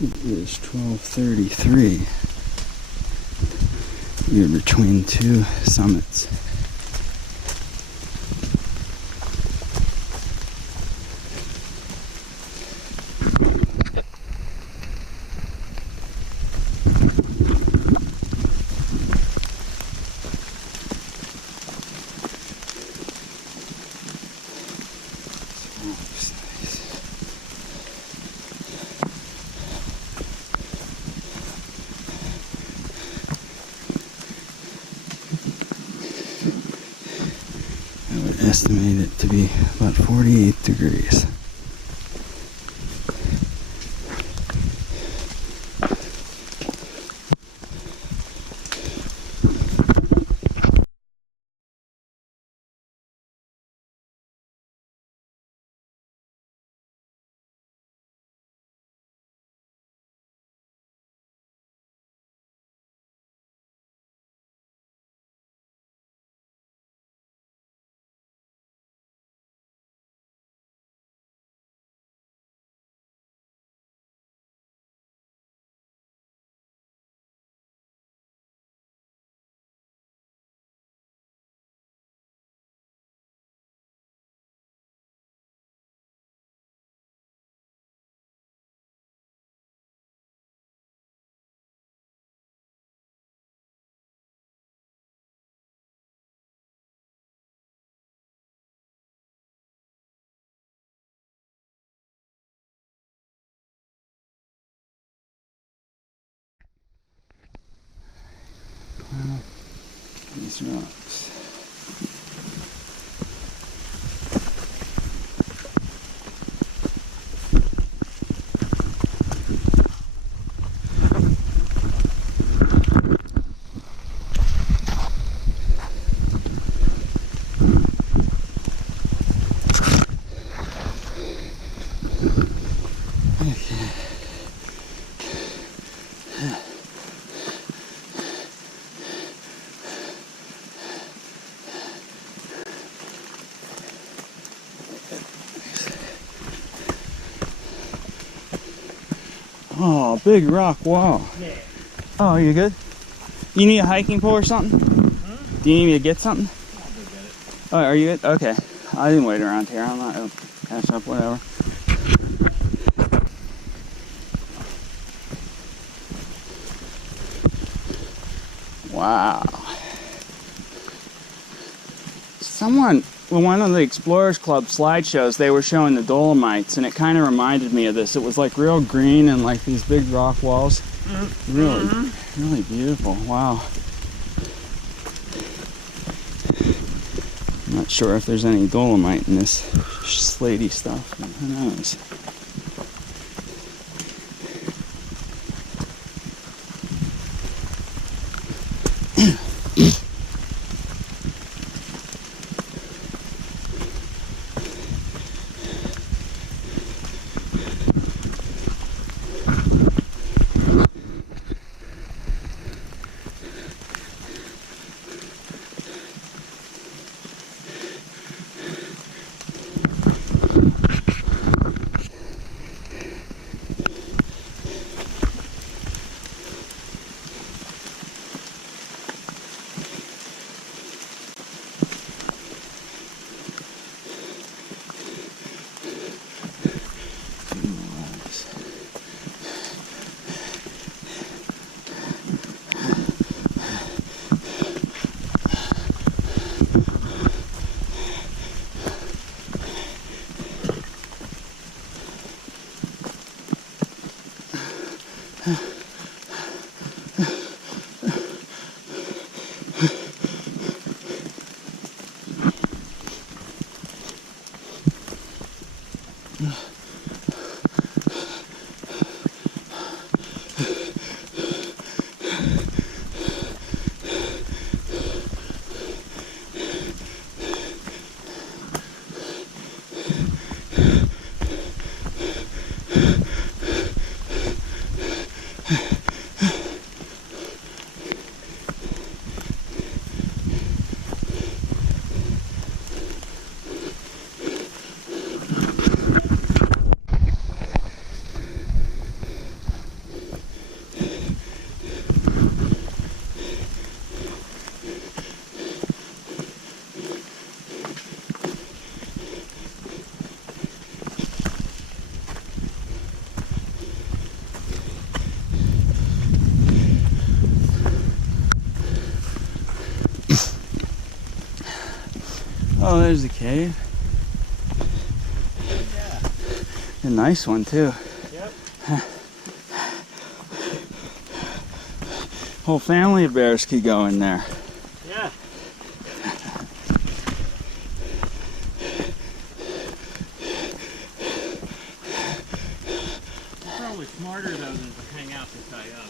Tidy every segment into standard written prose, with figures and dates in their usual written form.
It is 12:33. We're between two summits. Estimate it to be about 48 degrees. These rocks. Oh, big rock wall. Yeah. Oh, you good? You need a hiking pole or something? Hmm? Do you need me to get something? I'll go get it. Oh, are you good? Okay. I didn't wait around here. I'm not gonna catch up, whatever. Wow. Someone, well, one of the Explorers Club slideshows, they were showing the Dolomites, and it kind of reminded me of this. It was like real green and like these big rock walls. Really beautiful. Wow. I'm not sure if there's any Dolomite in this slaty stuff, but who knows. Oh, there's the cave. Yeah. A nice one too. Yep. Whole family of bears could go in there. Yeah. Probably smarter though than to hang out this high up.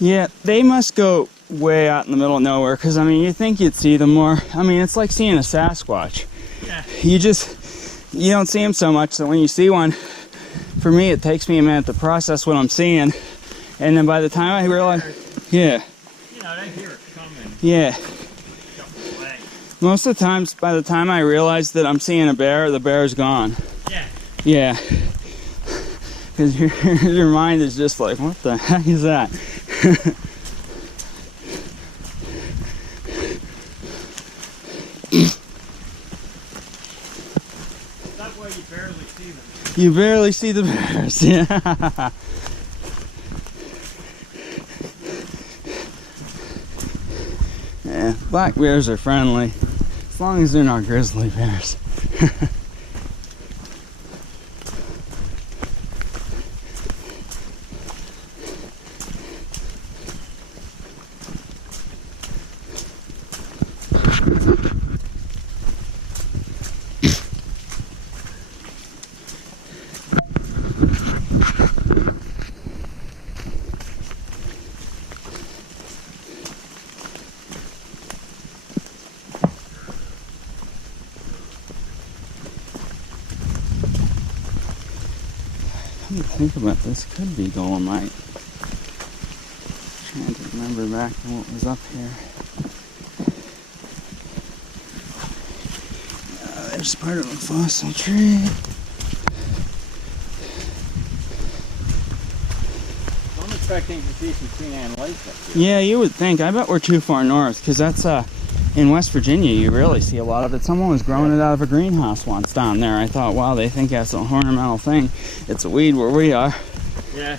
Yeah, they must go way out in the middle of nowhere, because I mean, you think you'd see them more. I mean, it's like seeing a Sasquatch. Yeah. You don't see them so much, so when you see one, for me, it takes me a minute to process what I'm seeing, and then by the time I realize, yeah, You know, they hear it coming. yeah. Jump away. Most of the times, by the time I realize that I'm seeing a bear, the bear's gone. Yeah. Yeah. Because your mind is just like, what the heck is that? That way you barely see them. You barely see the bears. Yeah. Yeah, black bears are friendly, as long as they're not grizzly bears. Come to think about this, could be dolomite. Trying to remember back to what was up here. There's part of a fossil tree. I'm expecting to see some Queen Anne Lace up here. Yeah, you would think. I bet we're too far north, because that's in West Virginia. You really see a lot of it. Someone was growing it out of a greenhouse once down there. I thought, wow, they think that's an ornamental thing. It's a weed where we are. Yeah.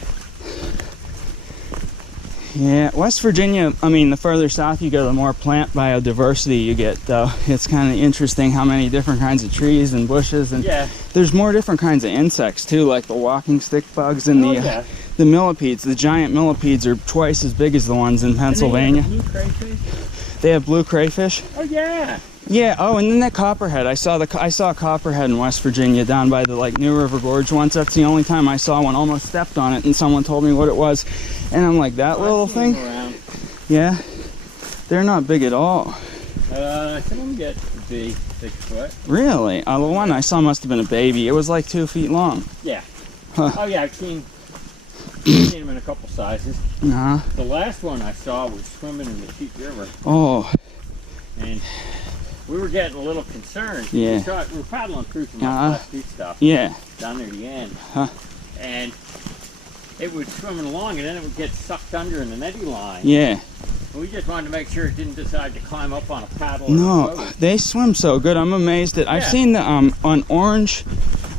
Yeah, West Virginia, I mean, the further south you go, the more plant biodiversity you get, though. It's kind of interesting how many different kinds of trees and bushes, and Yeah. there's more different kinds of insects, too, like the walking stick bugs and the millipedes. The giant millipedes are twice as big as the ones in Pennsylvania. And they have blue crayfish? They have blue crayfish. Oh yeah. Yeah. Oh, and then that copperhead. I saw a copperhead in West Virginia down by the New River Gorge once. That's the only time I saw one. Almost stepped on it, and someone told me what it was, and I'm like, that little thing. Around. Yeah. They're not big at all. Some of them get to be 6 foot. Really? The one I saw must have been a baby. It was like 2 feet long. Yeah. Huh. Oh yeah, I've seen them in a couple sizes. Nah. The last one I saw was swimming in the Cheat River, Oh. and we were getting a little concerned. Yeah. We were paddling through some Class 2 stuff Yeah. down near the end, Huh. and it was swimming along, and then it would get sucked under in the eddy line. Yeah. And we just wanted to make sure it didn't decide to climb up on a paddle. Or a No, boat. they swim so good. I'm amazed at. I've Yeah. seen the on Orange,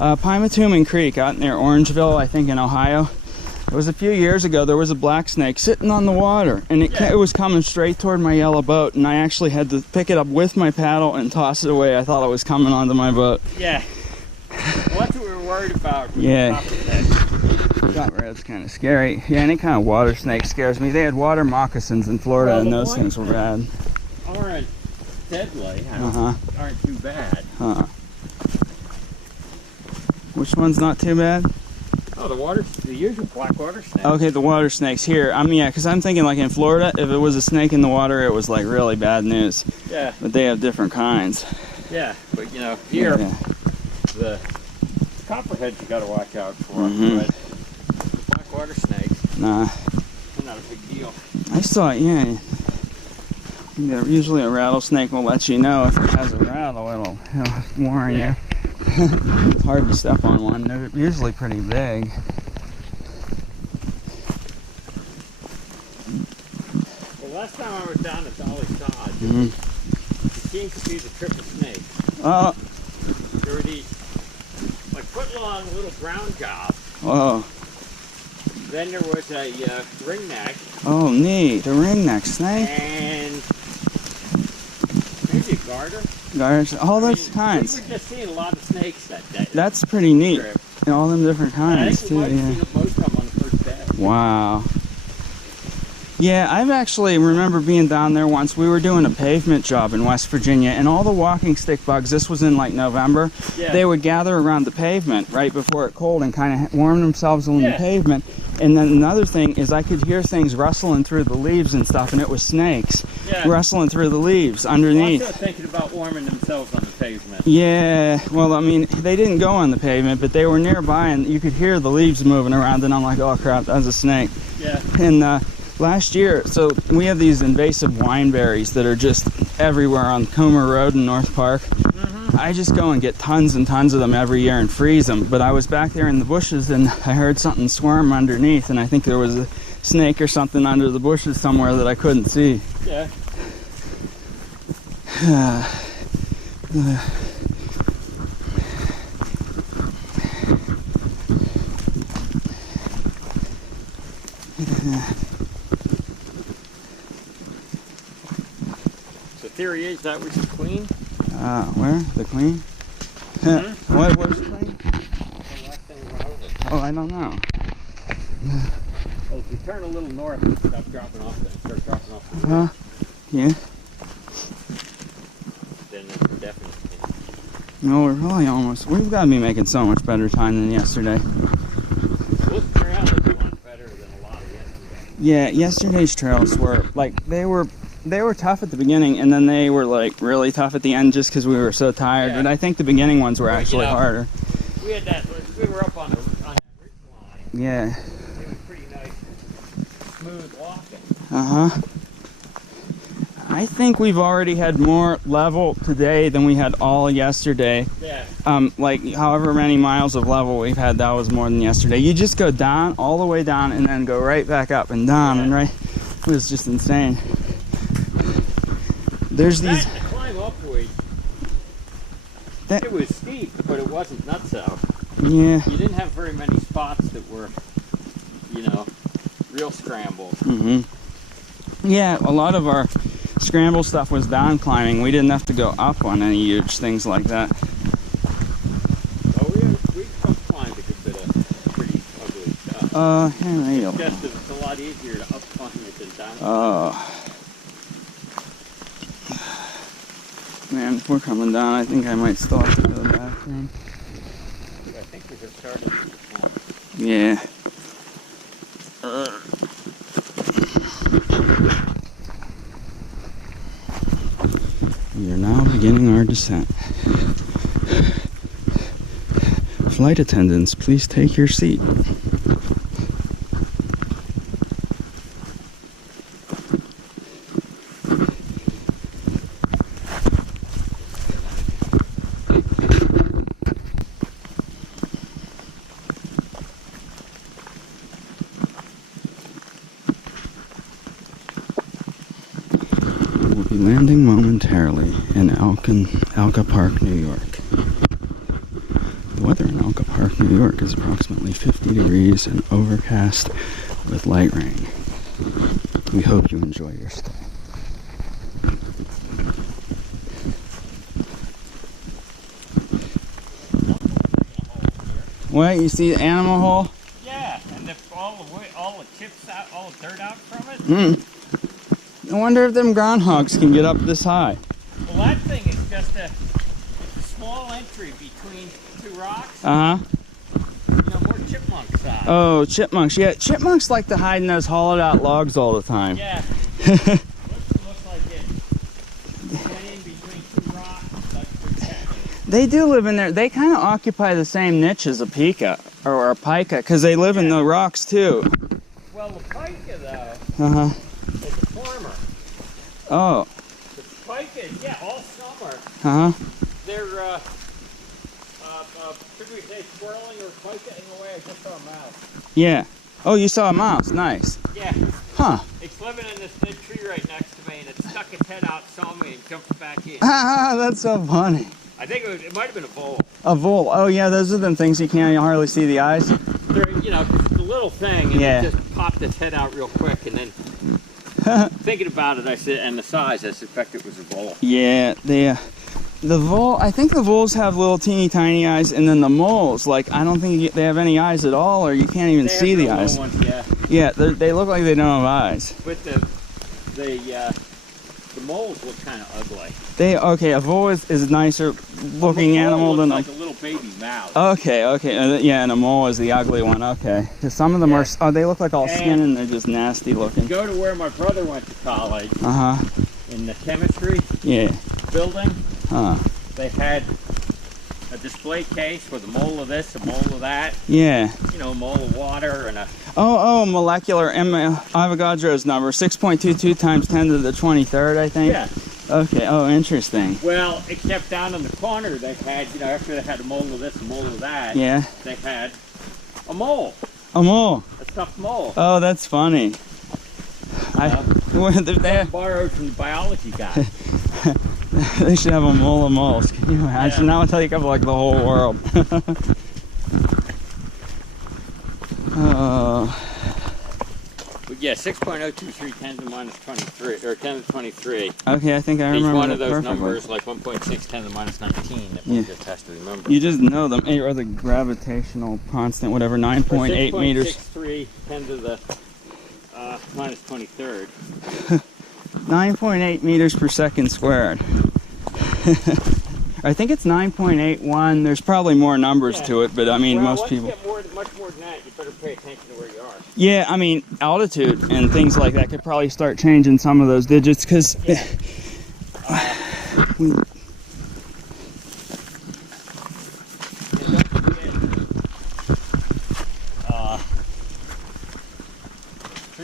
Pymatuman Creek out near Orangeville, I think in Ohio. It was a few years ago. There was a black snake sitting on the water, and it was coming straight toward my yellow boat, and I actually had to pick it up with my paddle and toss it away. I thought it was coming onto my boat. Yeah. Well, that's what we were worried about. Yeah. Flatred's kind of scary. Yeah, any kind of water snake scares me. They had water moccasins in Florida, Well, and the those ones things were bad. Aren't deadly. Uh-huh. Aren't too bad. Which one's not too bad? Oh, the usual black water snake. Okay, the water snakes here. Yeah, because I'm thinking like in Florida, if it was a snake in the water, it was like really bad news. Yeah. But they have different kinds. Yeah, but you know, here, Yeah. the copperheads you gotta watch out for, Mhm. but the black water snakes, Nah, they're not a big deal. I saw it, yeah. Usually a rattlesnake will let you know if it has a rattle, it'll warn you. It's hard to step on one. They're usually pretty big. Well, last time I was down at Dolly's Dodge, Mm-hmm. you seemed to see the triple snake. Oh, There were these, like, foot-long little brown gobs. whoa. Then there was a ringneck, Oh, neat. A ringneck snake. and maybe a garter. Garbage, all those kinds. We were just seeing a lot of snakes that day. That's pretty neat. Trip. And all them different I kinds think too. we might have Yeah. seen a boat come on the first day. Wow. Yeah, I've actually remember being down there once. We were doing a pavement job in West Virginia, and all the walking stick bugs, this was in like November, Yeah. they would gather around the pavement right before it cold and kind of warm themselves on the Yeah. pavement. And then another thing is I could hear things rustling through the leaves and stuff, and it was snakes Yeah. rustling through the leaves underneath. Also thinking about warming themselves on the pavement. Yeah, well, I mean, they didn't go on the pavement, but they were nearby, and you could hear the leaves moving around, and I'm like, oh crap, that's a snake. Yeah. And last year, so we have these invasive wineberries that are just everywhere on Comer Road in North Park. I just go and get tons and tons of them every year and freeze them. But I was back there in the bushes and I heard something squirm underneath, and I think there was a snake or something under the bushes somewhere that I couldn't see. Yeah. The theory is that was the queen. Where? The queen? What was the queen? Oh, I don't know. Well, if you turn a little north and start dropping off, the Yeah. then it's definitely. No, we're really almost. We've got to be making so much better time than yesterday. Those trails are a lot better than a lot of yesterday. Yeah, yesterday's trails were like they were tough at the beginning, and then they were like really tough at the end just because we were so tired. Yeah. But I think the beginning ones were Well, actually harder. We had that. We were up on that ridge line. Yeah. It was pretty nice, smooth walking. I think we've already had more level today than we had all yesterday. Yeah. Like however many miles of level we've had, that was more than yesterday. You just go down, all the way down, and then go right back up and down, and right. It was just insane. There's these. The climb upward. It was steep, but it wasn't nuts out. Yeah. You didn't have very many spots that were, real scrambles. Yeah, a lot of our scramble stuff was down climbing. We didn't have to go up on any huge things like that. Oh, we climbed a good bit of pretty ugly stuff. It's Just that it's a lot easier to up climb it than down. Man, if we're coming down, I think I might still have to go to the bathroom. I think we just started. Yeah. We are now beginning our descent. Flight attendants, please take your seat. We'll be landing momentarily in Alka Park, New York. The weather in Alka Park, New York is approximately 50 degrees and overcast with light rain. We hope you enjoy your stay. What, you see the animal hole? Yeah, and all the chips out, all the dirt out from it. I wonder if them groundhogs can get up this high. Well, that thing is just it's a small entry between two rocks. Uh-huh. More chipmunk size. Oh, chipmunks. Yeah, chipmunks like to hide in those hollowed out logs all the time. Yeah. looks like it went in between two rocks. Like They do live in there. They kind of occupy the same niche as a pika or a pika because they live in the rocks too. Well, the pika though Uh-huh. is a farmer. Oh. The pika, yeah, all summer Uh-huh. they're should we say swirling or pikaing away? I just saw a mouse. Yeah. Oh, you saw a mouse. Nice. Yeah. Huh. It's living in this big tree right next to me, and it stuck its head out, saw me, and jumped back in. That's so funny. I think it might have been a vole. A vole. Oh, yeah, those are them things you can't hardly see the eyes. They're, the little thing, and Yeah. it just popped its head out real quick, and then thinking about it, I said, and the size, I suspect it was a vole. Yeah, The vole, I think the voles have little teeny tiny eyes, and then the moles, like, I don't think they have any eyes at all, or you can't even see the eyes. Ones, yeah. Yeah, they look like they don't have eyes. But the moles look kind of ugly. Okay, a vole is a nicer looking animal than like a little baby mouse. Okay, yeah, and a mole is the ugly one. Okay, because some of them are. Oh, they look like all skin and they're just nasty looking. Go to where my brother went to college. In the chemistry. Building. They had a display case with a mole of this, a mole of that. Yeah. You know, a mole of water and a. Molecular Avogadro's number 6.22 times 10 to the 23rd, I think. Yeah. Okay. Oh, interesting. Well, except down in the corner, they had, you know, after they had a mole of this, a mole of that. Yeah. They had a mole. A mole. A stuffed mole. Oh, that's funny. They borrowed from the biology guy. They should have a mole of moles. Can you imagine? That would take up like the whole world. But yeah, 6.023 10 to the minus 23, or 10 to 23. Okay, I think I remember. Each one of those perfectly. numbers, like 1.6, 10 to the minus 19, that one just has to remember. You just know them. Or the gravitational constant, whatever, 9.8 meters. 6.63, 10 to the minus 23rd. 9.8 meters per second squared. I think it's 9.81. There's probably more numbers to it, but I mean, most people. Once you get much more than that, you better pay attention to where you are. Yeah, I mean, altitude and things like that could probably start changing some of those digits, because. 3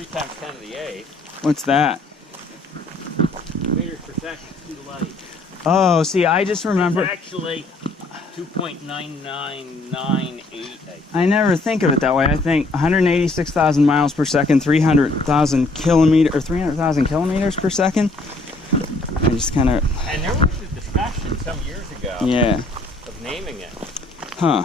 times 10 to the 8. What's that? Meters per second, speed of light. Oh, see, I just remember. It's actually 2.9998. I never think of it that way. I think 186,000 miles per second, 300,000 kilometers per second. I just kind of. And there was a discussion some years ago. Yeah. Of naming it. Huh.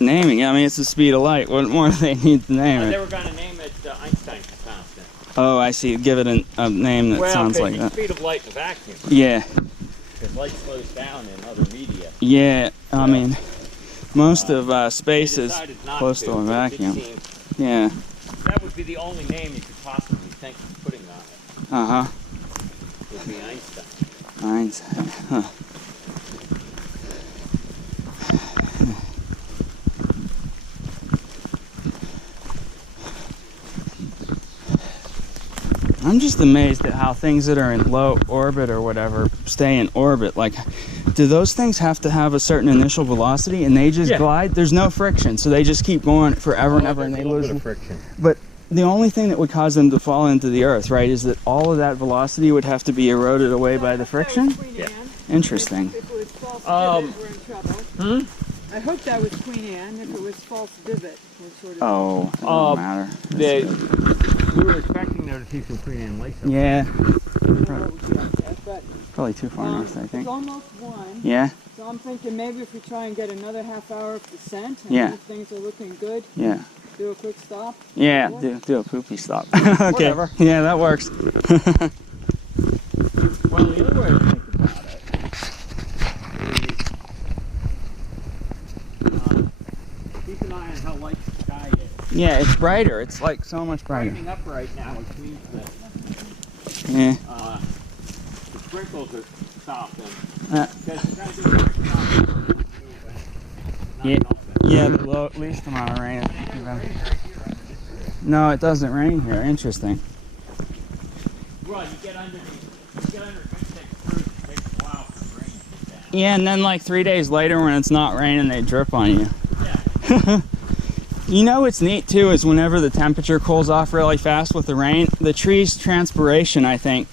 Naming it? I mean, it's the speed of light. What more do they need to name it? They were going to name it Einstein's constant. Oh, I see. Give it a name that sounds like that. Speed of light in a vacuum. Yeah. Because light slows down in other media. Yeah, I mean, most of space is close to a vacuum. Yeah. That would be the only name you could possibly think of putting on it. Uh-huh. Would be Einstein. Einstein, huh. I'm just amazed at how things that are in low orbit or whatever stay in orbit. Like, do those things have to have a certain initial velocity and they just glide? There's no friction, so they just keep going forever and ever, and they lose the friction. But the only thing that would cause them to fall into the earth, right, is that all of that velocity would have to be eroded away by the friction? Yeah. Interesting. If it was false divot, we're in trouble. I hope that was Queen Anne. If it was false divot, we're sort of. Oh, it doesn't matter. We were expecting there to see some Queen Anne later. Yeah. But Probably too far north, I think. it's almost 1. Yeah? So I'm thinking maybe if we try and get another half hour of descent, and if things are looking good, Yeah. do a quick stop. Yeah, do a poopy stop. Okay. Whatever. Yeah, that works. Well, the other way to think about it is keep an eye on how light the sky is. Yeah, it's brighter. It's like so much brighter. Brightening up right now, which means that Yeah. the sprinkles are stopping. Uh, Yeah, the least amount of rain. No, it doesn't rain here. Interesting. Well, you get under a good thick fruit, it takes a while for the rain to get down. Yeah, and then like 3 days later when it's not raining, they drip on you. Yeah. You know what's neat too is whenever the temperature cools off really fast with the rain, the tree's transpiration, I think,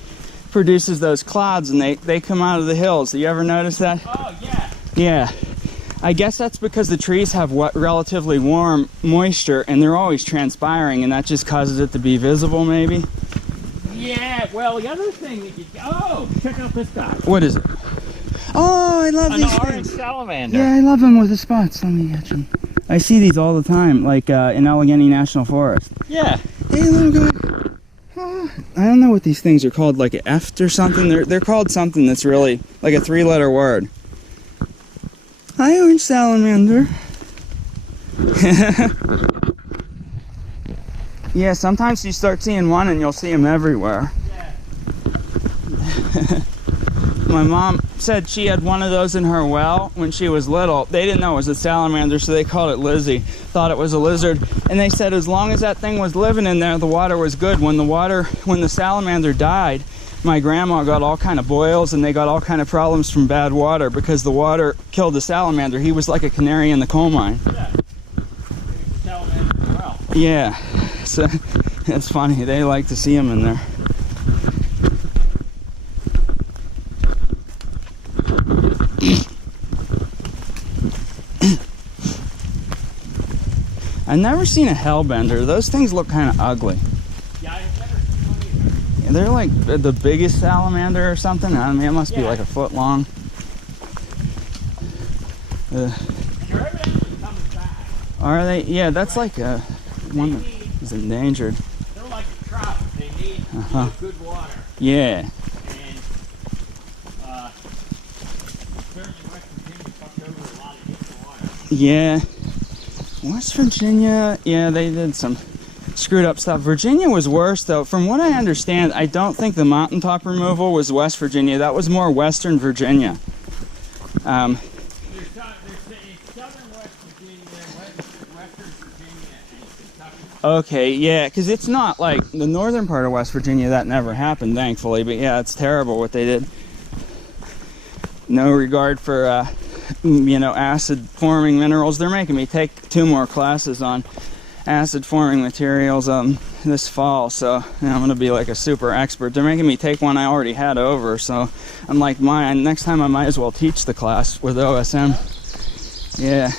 produces those clouds and they come out of the hills. Do you ever notice that? Oh, yeah. Yeah. I guess that's because the trees have relatively warm moisture and they're always transpiring, and that just causes it to be visible maybe. Yeah, well, the other thing that you... Oh, check out this guy. What is it? Oh, I love these An orange things. salamander. Yeah, I love them with the spots. Let me catch them. I see these all the time, like in Allegheny National Forest. Yeah. Hey, little guy. I don't know what these things are called, like an F or something. They're called something that's really like a 3-letter word. Hi, orange salamander. Yeah, sometimes you start seeing one and you'll see them everywhere. Yeah. My mom said she had one of those in her well when she was little. They didn't know it was a salamander, so they called it Lizzie. Thought it was a lizard. And they said as long as that thing was living in there, the water was good. When the salamander died, my grandma got all kind of boils and they got all kind of problems from bad water because the water killed the salamander. He was like a canary in the coal mine. Yeah. Salamander as well. Yeah. So it's funny. They like to see him in there. I've never seen a hellbender. Those things look kind of ugly. Yeah, I've never seen one either. They're like the biggest salamander or something. I mean, it must be like a foot long. They're evidently coming back. Are they? Yeah, that's like a one that is endangered. They're like a trout. They need good water. Yeah. And certainly West Virginia fucked over a lot of good water. Yeah. West Virginia, yeah, they did some screwed up stuff. Virginia was worse, though. From what I understand, I don't think the mountaintop removal was West Virginia. That was more Western Virginia. There's southern West Virginia, western Virginia, and Kentucky. Okay, yeah, because it's not like the northern part of West Virginia. That never happened, thankfully. But yeah, it's terrible what they did. No regard for acid forming minerals. They're making me take 2 more classes on acid forming materials this fall, so I'm gonna be like a super expert. They're making me take one I already had over, so I'm like, next time I might as well teach the class with OSM. Yeah.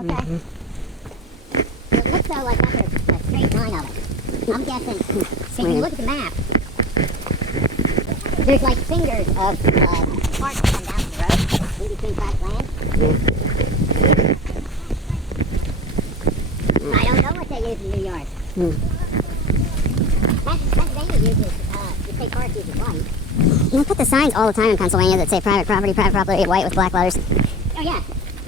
Okay. It looks though like under a straight line of it. I'm guessing, if you look at the map, there's like fingers of parks that come down the road in between flat land. I don't know what they use in New York. Pennsylvania uses, the state park uses white. You put the signs all the time in Pennsylvania that say private property, white with black letters. Oh yeah.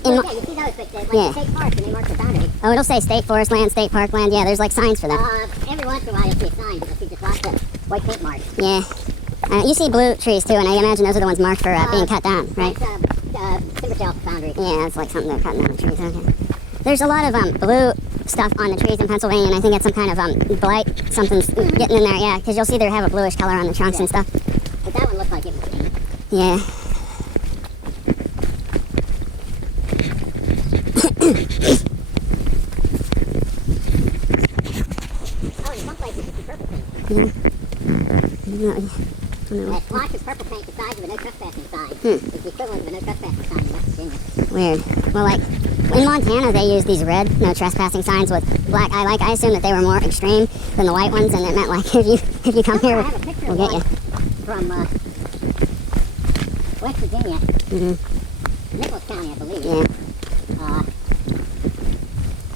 Yeah, you see those, but like the state parks, and they mark the boundary. Oh, it'll say state forest land, state park land. Yeah, there's like signs for that. Every once in a while you'll see a sign, but you'll see just lots of white paint marks. Yeah. You see blue trees too, and I imagine those are the ones marked for being cut down, right? That's Sprucedale boundary. Yeah, it's like something they're cutting down the trees. Okay. There's a lot of blue stuff on the trees in Pennsylvania, and I think it's some kind of blight. Something's getting in there, yeah, because you'll see they have a bluish color on the trunks and stuff. But that one looked like it was painted. Yeah. Oh, in some places it's purple paint. Yeah. That splotch of purple paint the size of a no trespassing sign is the equivalent of a no trespassing sign in West Virginia. Weird. Well, like, in Montana, they use these red no trespassing signs with black. I assume that they were more extreme than the white ones, and it meant like if you come here, I have a picture we'll get you. From West Virginia, Nicholas County, I believe. Yeah.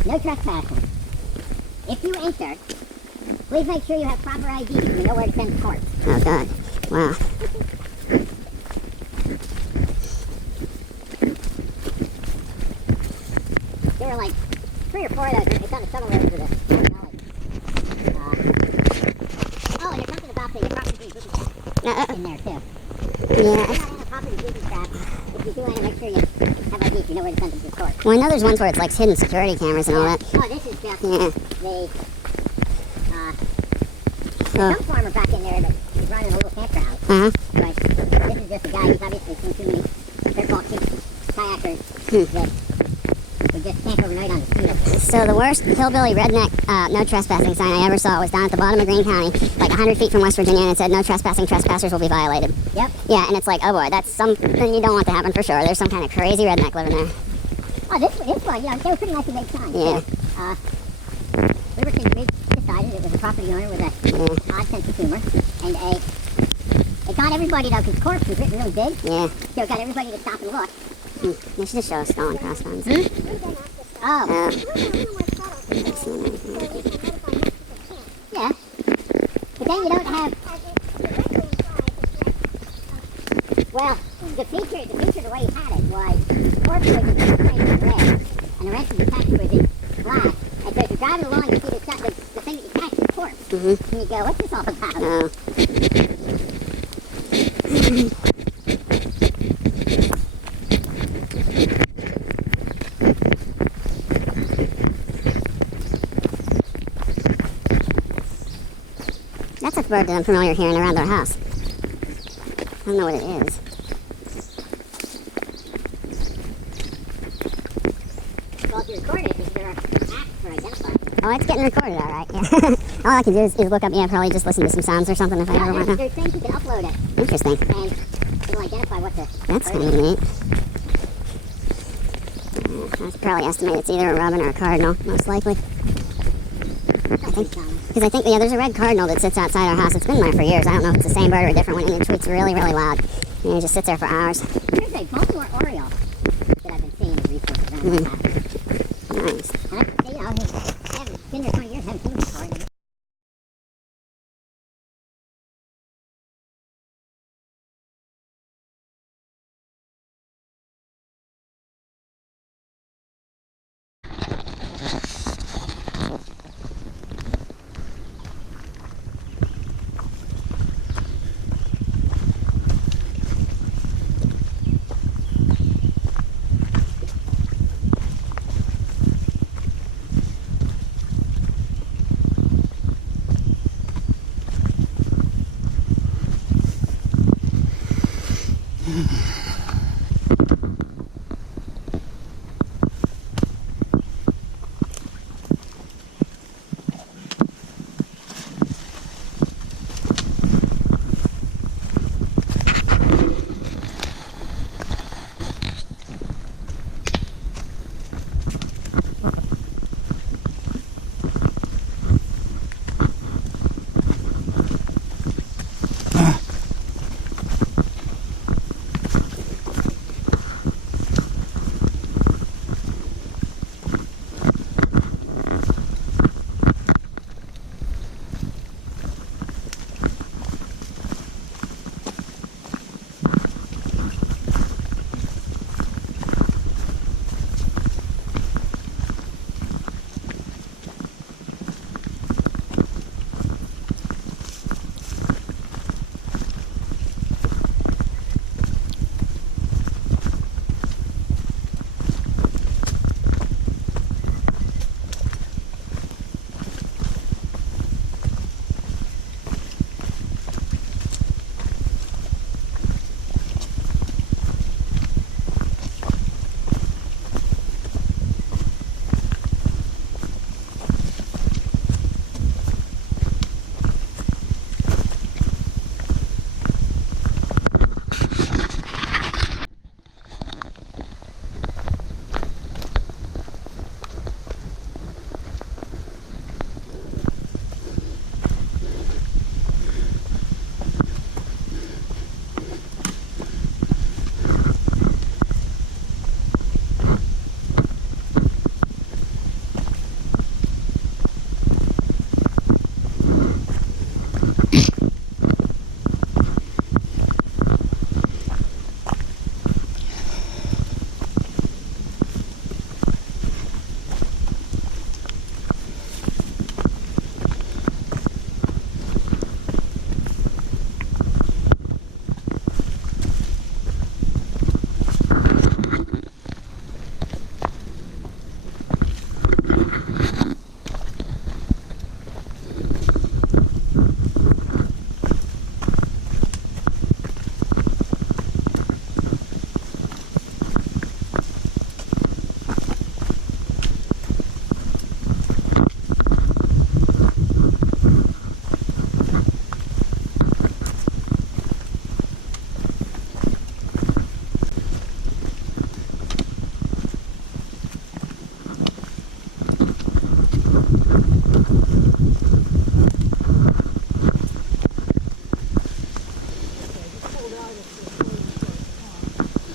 No trespassing. If you enter, please make sure you have proper ID so you know where to send the corpse. Oh God. Wow. There were like 3 or 4 of those. It's on the several roads with a knowledge. Oh, and there's something about the property being booby trapped in there too. Yeah. If you're not in a property booby trap, if you do want to make sure you have ID so you know where to send them to the court. Well, I know there's ones where it's like hidden security cameras and all that. Oh, this is just Yeah. There's some farmer back in there that is running a little campground. Uh-huh. But this is just a guy who's obviously seen too many third-ball kayakers that would just camp overnight on the field. So the worst hillbilly redneck no trespassing sign I ever saw was down at the bottom of Greene County, like 100 feet from West Virginia, and it said no trespassing, trespassers will be violated. Yep. Yeah, and it's like, oh boy, that's something you don't want to happen for sure. There's some kind of crazy redneck living there. Oh, this one, you know, they were pretty nicely made signs. Yeah. We decided it was a property owner with a odd sense of humor, and it got everybody though, because corpse was written really big. Yeah. So it got everybody to stop and look. They should just show a skull and crossbones. Oh. Yeah. But then you don't have. Well, the feature the way he had it was corpse was in red, and the rest of the text was in black. And so if you're driving along, you see the thing that you catch the corpse. And you go, what's this all about? Oh. That's a bird that I'm familiar hearing around our house. I don't know what it is. Well, if you record it, there are apps for identifying. Oh, it's getting recorded, all right. Yeah. All I can do is look up, probably just listen to some sounds or something if I ever want to. There's things you can upload it, Interesting. and it'll identify what the. That's kind of neat. I probably estimate it's either a robin or a cardinal, most likely. Because I think, there's a red cardinal that sits outside our house. It's been there for years. I don't know if it's the same bird or a different one, and it tweets really, really loud. And he just sits there for hours. There's a Baltimore Oriole that I've been seeing in research around the house. Nice. And I haven't been there 20 years, haven't seen it before.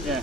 Yeah.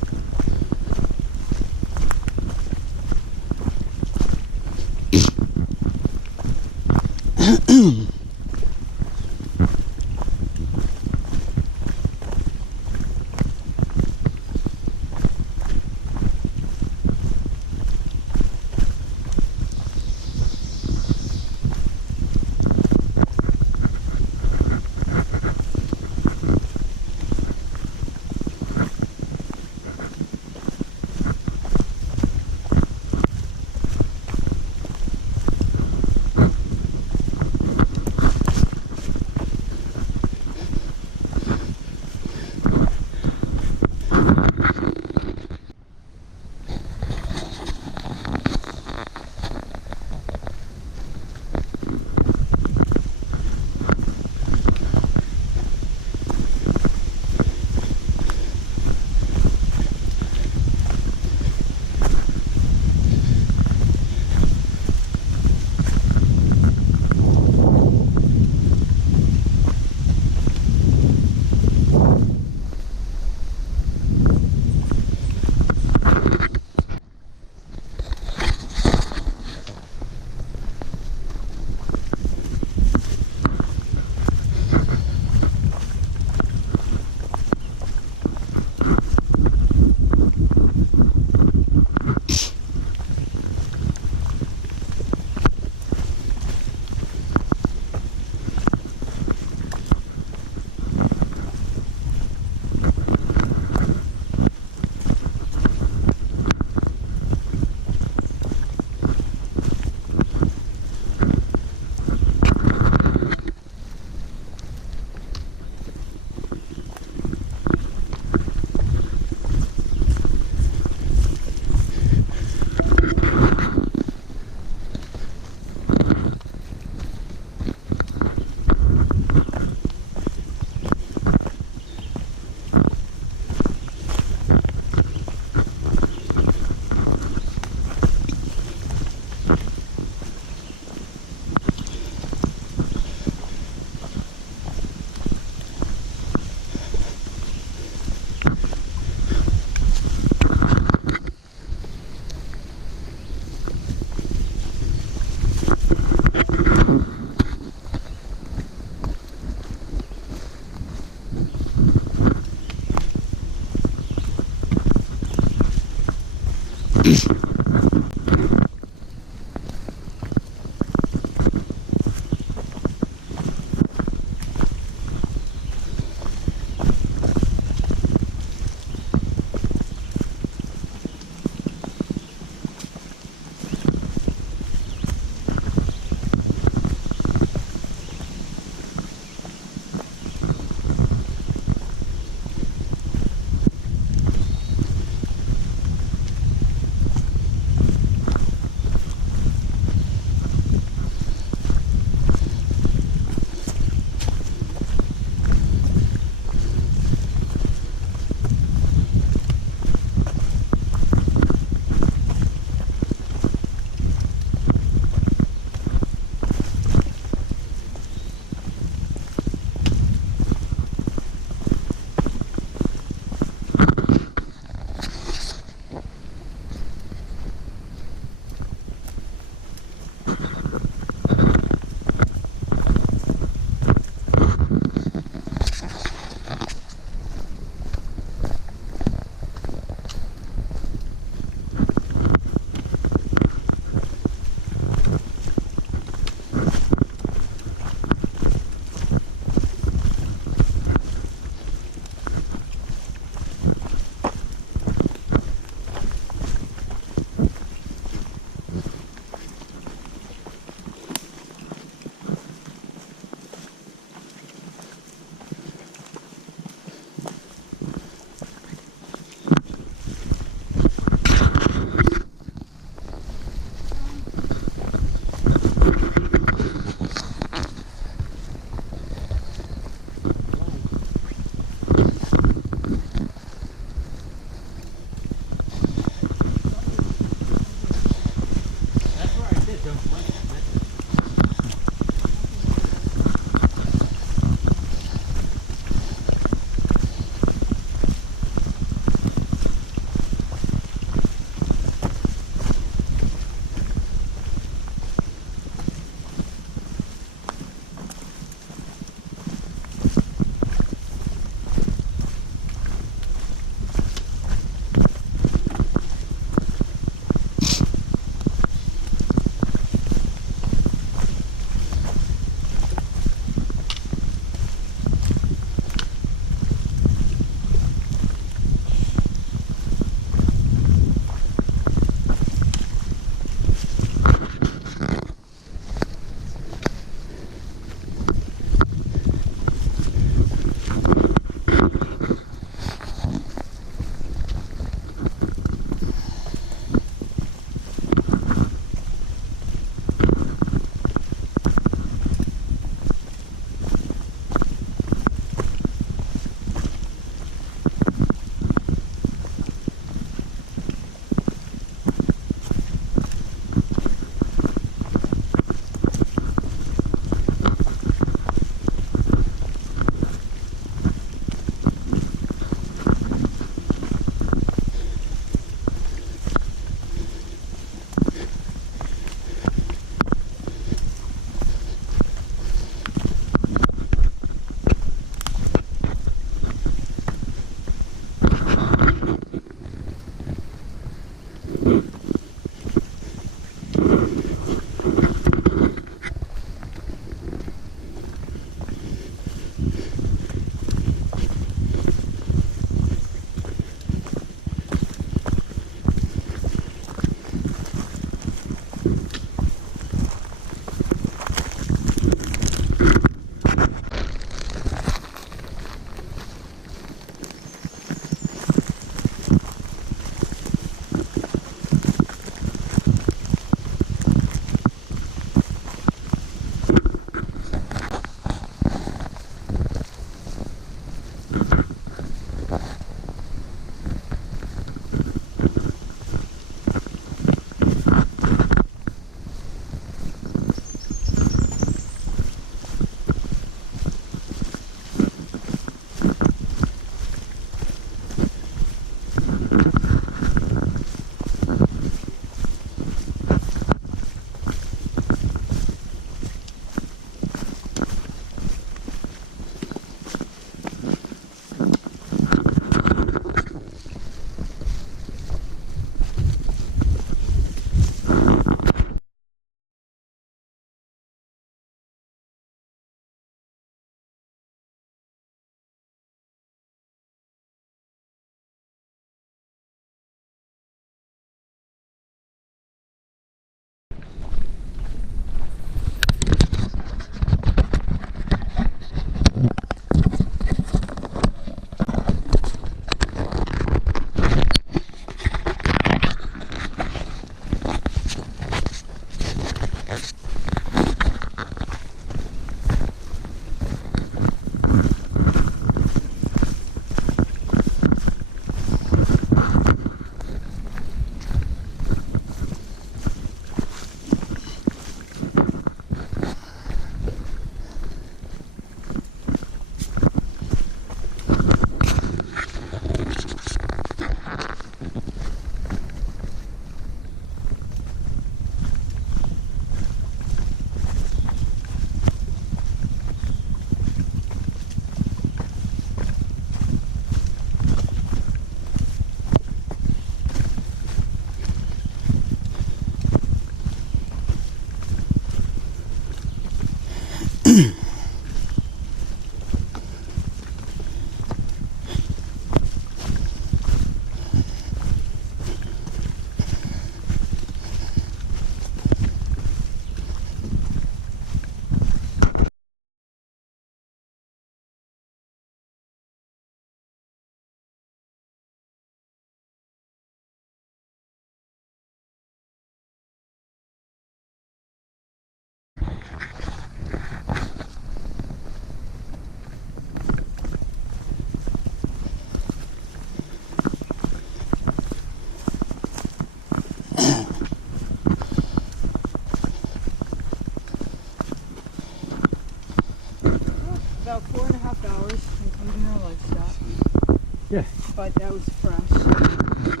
about 4.5 hours, including our lunch stop. Yeah. But that was fresh.